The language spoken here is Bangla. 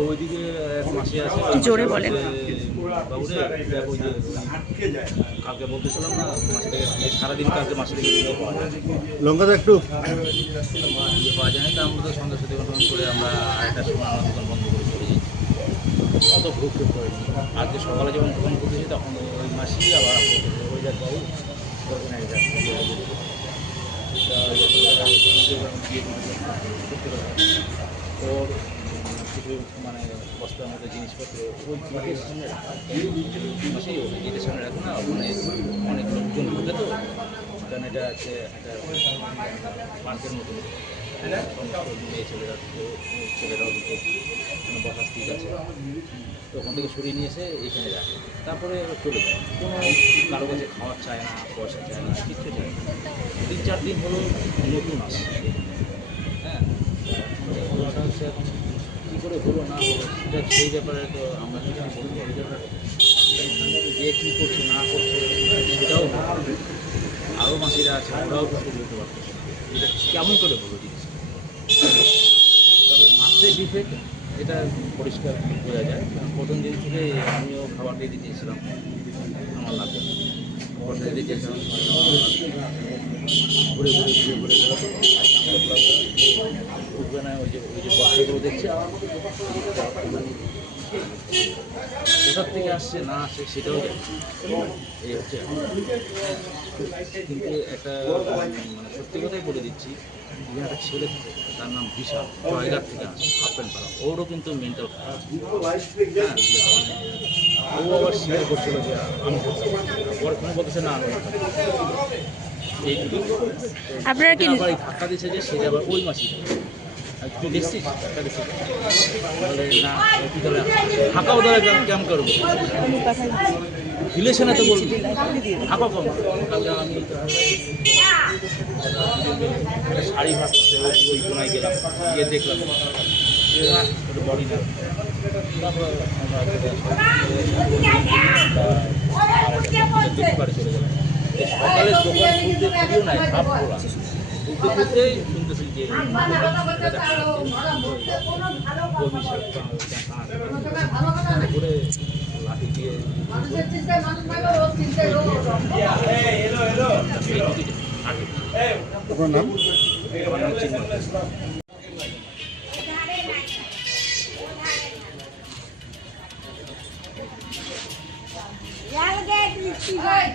ওইদিকে এক মাসি আছে জোরে বলেন। বাবুরে দেখো যে কালকে বলতেছিলাম না মাসিটাকে সারাদিন কালকে মাসিটাকে লঙ্কাটা একটু। পাওয়া যায় না তা আমরা সন্ধ্যা সাথে করে আমরা আরেকটার সময় আমার দোকান বন্ধ অত করতে হয়নি আজকে সকালে যখন ফোন করতেছি তখন ওই মাসি আবার ওই যাক বাবু ওর কিছু মানে বস্তার মধ্যে জিনিসপত্র ওই গেটের সামনে রাখা না মানে অনেক লোকজন ঢুকে তো কারণ এটা হচ্ছে একটা পার্কের মতো ছেলেরা ছেলেরাও স্টিক আছে। তো ওখান থেকে সরিয়ে নিয়ে এসে এখানে রাখে। তারপরে চলে যায়। কোনো কারও কাছে খাওয়ার চায় না, পয়সা চায় না, কিচ্ছু চায় না। তিন চার দিন হলো নতুন আসে হ্যাঁ? হচ্ছে এখন কী করে হলো না হলো সেই ব্যাপারে তো আমরা কিছু যে কী করছে, না করছে, সেটাও আরও মাসিরা আছে, ওরাও কিছু বলতে পারতেছে না। এটা কেমন করে হলো জিনিস তবে মাছের ডিফেক্ট এটা পরিষ্কার বোঝা যায়, প্রথম দিন থেকে আমিও খাবার দিয়ে দিয়েছিলাম, আমার লাগবে খাবার দিয়ে দিয়েছিলাম, ঘুরে ঘুরে ঘুরে ঘুরে। উঠবে ওই যে ওই যে বস্তাগুলো দেখছে। কোথার থেকে আসছে না আসছে সেটাও এই হচ্ছে। কিন্তু একটা মানে সত্যি কথাই বলে দিচ্ছি যে একটা ছেলে তার নাম বিশাল জয়গার থেকে প্যান্ট পাড়া ওরও কিন্তু মেন্টাল খারাপ। হ্যাঁ ও আবার স্বীকার করছিল যে আমি কোনো বলতেছে না আমি আপনারা কি ধাক্কা দিয়েছে যে সেটা আবার ওই মাসি তুই দেখছিস বলে না দ্বারা কেমন কেমন করব? রিলেশনে তো বলবি। হাঁকা কম। আমি শাড়ি ভাসছে ওই কোনায় গেলাম গিয়ে দেখলাম। যে না ওটা বডি না তারপর আমরা চলে গেলাম সকালে দোকান খুলতে খুলিও নাই ভাব খুলতে খুলতেই শুনতেছি লাঠি দিয়ে। আপনার নাম আমার নাম চিন্ময়।